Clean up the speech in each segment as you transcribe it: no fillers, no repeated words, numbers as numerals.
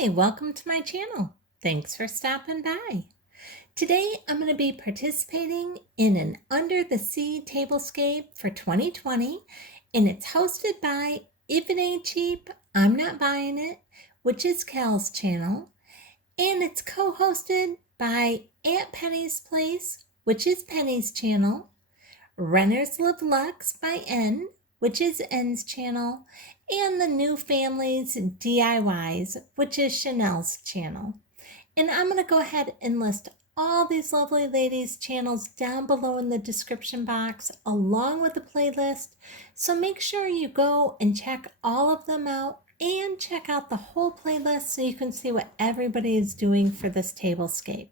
Hi, welcome to my channel. Thanks for stopping by. Today I'm going to be participating in an Under the Sea Tablescape for 2020, and it's hosted by If It Ain't Cheap, I'm Not Buying It, which is Cal's channel, and it's co-hosted by Aunt Penny's Place, which is Penny's channel, Renters Live Lux by N, which is N's channel, and the New Families DIYs, which is Chanel's channel. And I'm going to go ahead and list all these lovely ladies' channels down below in the description box, along with the playlist. So make sure you go and check all of them out and check out the whole playlist so you can see what everybody is doing for this tablescape.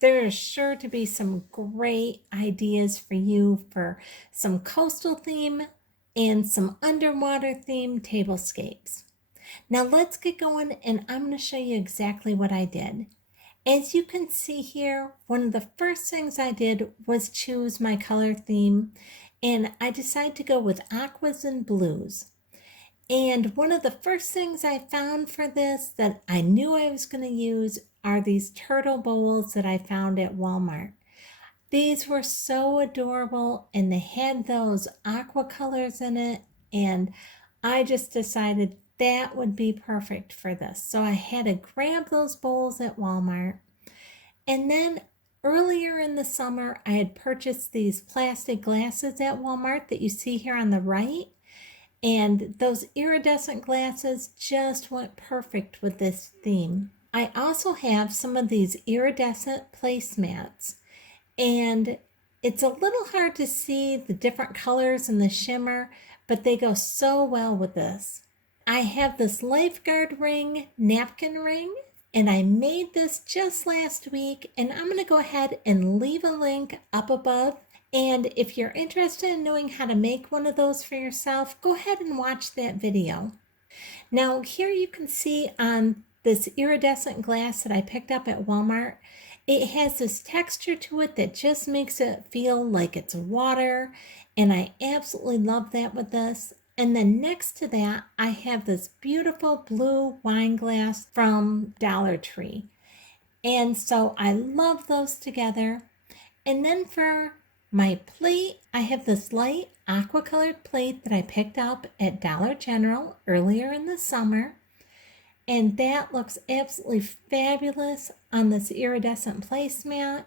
There is sure to be some great ideas for you for some coastal theme and some underwater theme tablescapes. Now let's get going, and I'm going to show you exactly what I did. As you can see here, one of the first things I did was choose my color theme, and I decided to go with aquas and blues. And one of the first things I found for this that I knew I was going to use are these turtle bowls that I found at Walmart. These were so adorable, and they had those aqua colors in it, and I just decided that would be perfect for this. So I had to grab those bowls at Walmart. And then earlier in the summer, I had purchased these plastic glasses at Walmart that you see here on the right. And those iridescent glasses just went perfect with this theme. I also have some of these iridescent placemats. And it's a little hard to see the different colors and the shimmer, but they go so well with this. I have this Lifeguard ring, napkin ring, and I made this just last week, and I'm going to go ahead and leave a link up above. And if you're interested in knowing how to make one of those for yourself, go ahead and watch that video. Now here you can see on this iridescent glass that I picked up at Walmart, it has this texture to it that just makes it feel like it's water, and I absolutely love that with this. And then next to that, I have this beautiful blue wine glass from Dollar Tree. And so I love those together. And then for my plate, I have this light aqua colored plate that I picked up at Dollar General earlier in the summer. And that looks absolutely fabulous on this iridescent placemat.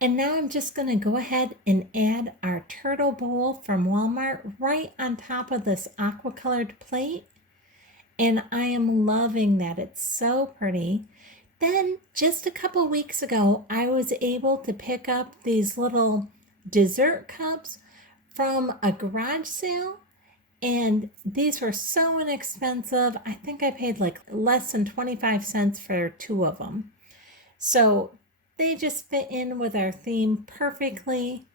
And now I'm just going to go ahead and add our turtle bowl from Walmart right on top of this aqua colored plate. And I am loving that. It's so pretty. Then just a couple weeks ago, I was able to pick up these little dessert cups from a garage sale. And these were so inexpensive. I think I paid like less than 25 cents for two of them. So they just fit in with our theme perfectly.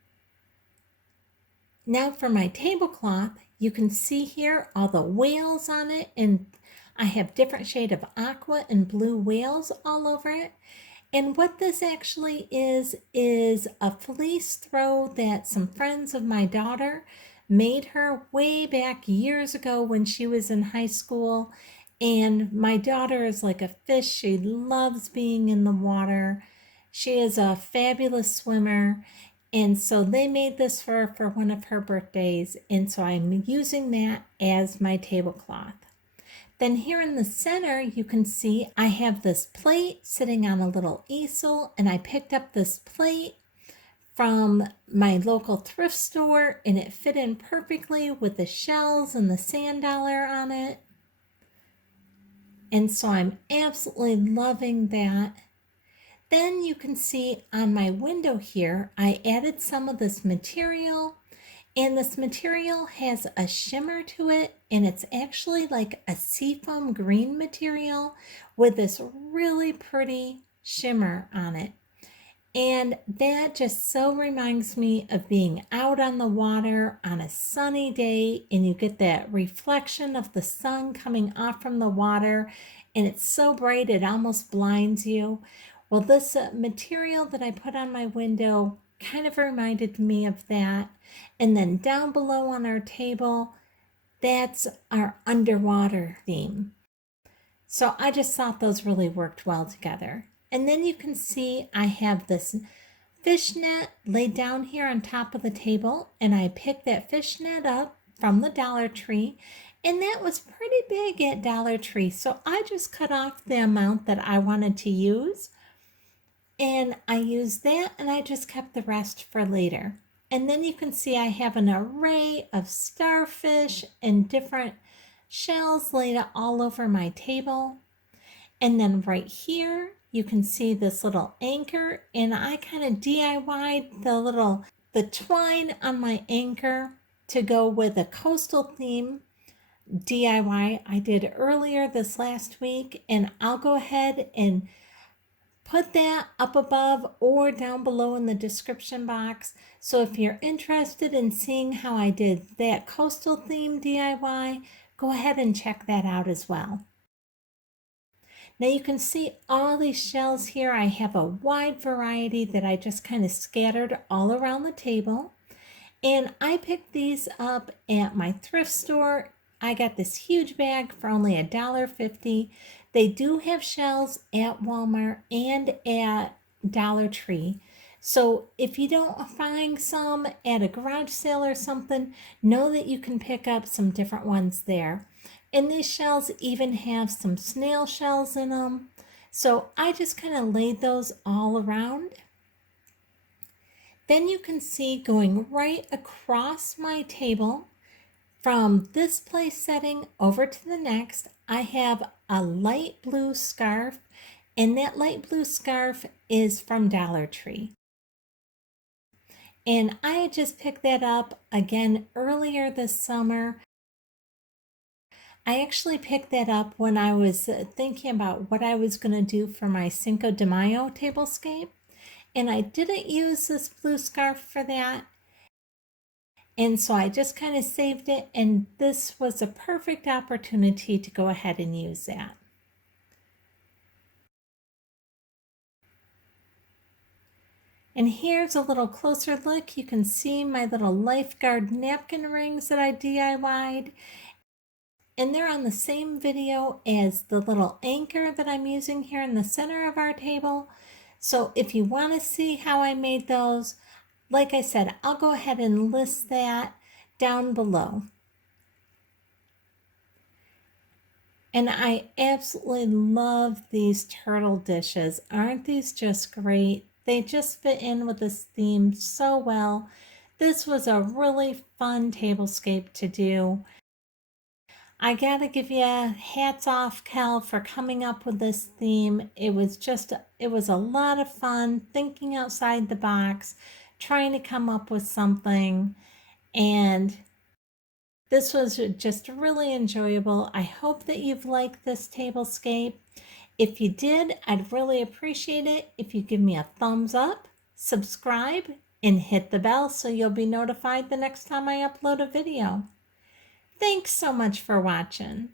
Now for my tablecloth, you can see here all the whales on it, and I have different shade of aqua and blue whales all over it. And what this actually is a fleece throw that some friends of my daughter made her way back years ago when she was in high school. And my daughter is like a fish. She loves being in the water. She is a fabulous swimmer. And so they made this for her for one of her birthdays. And so I'm using that as my tablecloth. Then here in the center, you can see I have this plate sitting on a little easel, and I picked up this plate from my local thrift store, and it fit in perfectly with the shells and the sand dollar on it. And so I'm absolutely loving that. Then you can see on my window here, I added some of this material, and this material has a shimmer to it, and it's actually like a seafoam green material with this really pretty shimmer on it. And that just so reminds me of being out on the water on a sunny day, and you get that reflection of the sun coming off from the water, and it's so bright it almost blinds you. Well, this material that I put on my window kind of reminded me of that. And then down below on our table, that's our underwater theme. So I just thought those really worked well together. And then you can see I have this fishnet laid down here on top of the table, and I picked that fishnet up from the Dollar Tree, and that was pretty big at Dollar Tree. So I just cut off the amount that I wanted to use, and I used that, and I just kept the rest for later. And then you can see I have an array of starfish and different shells laid all over my table. And then right here, you can see this little anchor, and I kind of DIY'd the twine on my anchor to go with a coastal theme DIY I did earlier this last week, and I'll go ahead and put that up above or down below in the description box. So if you're interested in seeing how I did that coastal theme DIY, go ahead and check that out as well. Now you can see all these shells here. I have a wide variety that I just kind of scattered all around the table. And I picked these up at my thrift store. I got this huge bag for only $1.50. They do have shells at Walmart and at Dollar Tree. So if you don't find some at a garage sale or something, know that you can pick up some different ones there. And these shells even have some snail shells in them. So I just kind of laid those all around. Then you can see going right across my table from this place setting over to the next, I have a light blue scarf, and that light blue scarf is from Dollar Tree. And I just picked that up again earlier this summer. I actually picked that up when I was thinking about what I was going to do for my Cinco de Mayo tablescape. And I didn't use this blue scarf for that. And so I just kind of saved it, and this was a perfect opportunity to go ahead and use that. And here's a little closer look. You can see my little Lifeguard napkin rings that I DIY'd. And they're on the same video as the little anchor that I'm using here in the center of our table. So if you want to see how I made those, like I said, I'll go ahead and list that down below. And I absolutely love these turtle dishes. Aren't these just great? They just fit in with this theme so well. This was a really fun tablescape to do. I gotta give you hats off, Cal, for coming up with this theme. It was a lot of fun thinking outside the box, trying to come up with something, and this was just really enjoyable. I hope that you've liked this tablescape. If you did, I'd really appreciate it if you give me a thumbs up, subscribe, and hit the bell so you'll be notified the next time I upload a video. Thanks so much for watching.